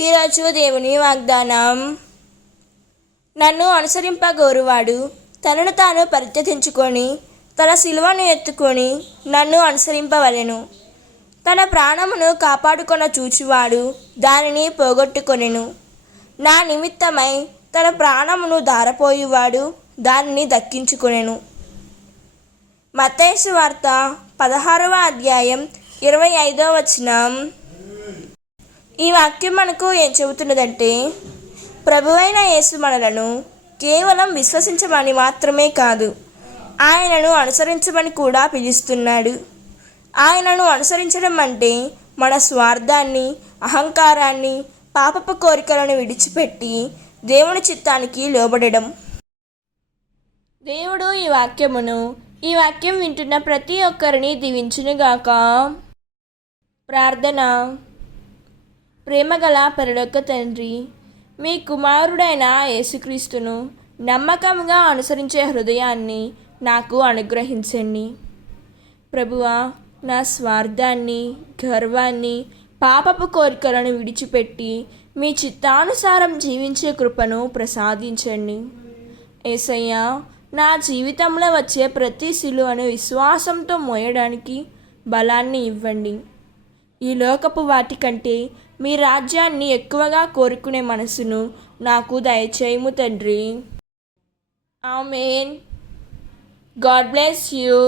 ఈరోజు దేవుని వాగ్దానం. నన్ను అనుసరింపగోరువాడు తనను తాను పరిత్యజించుకొని తన శిలువను ఎత్తుకొని నన్ను అనుసరింపవలెను. తన ప్రాణమును కాపాడుకొన చూచువాడు దానిని పోగొట్టుకొనెను. నా నిమిత్తమై తన ప్రాణమును ధారపోయువాడు దానిని దక్కించుకొనెను. మత్తయి సువార్త 16వ అధ్యాయం 25వ వచనం. ఈ వాక్యం మనకు ఏం చెబుతున్నదంటే, ప్రభువైన యేసు మనలను కేవలం విశ్వసించమని మాత్రమే కాదు, ఆయనను అనుసరించమని కూడా పిలుస్తున్నాడు. ఆయనను అనుసరించడం అంటే మన స్వార్థాన్ని, అహంకారాన్ని, పాపపు కోరికలను విడిచిపెట్టి దేవుని చిత్తానికి లోబడడం. దేవుడు ఈ వాక్యం వింటున్న ప్రతి ఒక్కరిని దీవించునుగాక. ప్రార్థన. ప్రేమగల పరలోక తండ్రి, మీ కుమారుడైన యేసుక్రీస్తును నమ్మకంగా అనుసరించే హృదయాన్ని నాకు అనుగ్రహించండి. ప్రభువా, నా స్వార్థాన్ని, గర్వాన్ని, పాపపు కోరికలను విడిచిపెట్టి మీ చిత్తానుసారం జీవించే కృపను ప్రసాదించండి. యేసయ్యా, నా జీవితంలో వచ్చే ప్రతి శిలువను విశ్వాసంతో మోయడానికి బలాన్ని ఇవ్వండి. ఈ లోకపు వాటి కంటే మీ రాజ్యాన్ని ఎక్కువగా కోరుకునే మనసును నాకు దయచేయము తండ్రి. ఆమేన్. God bless you.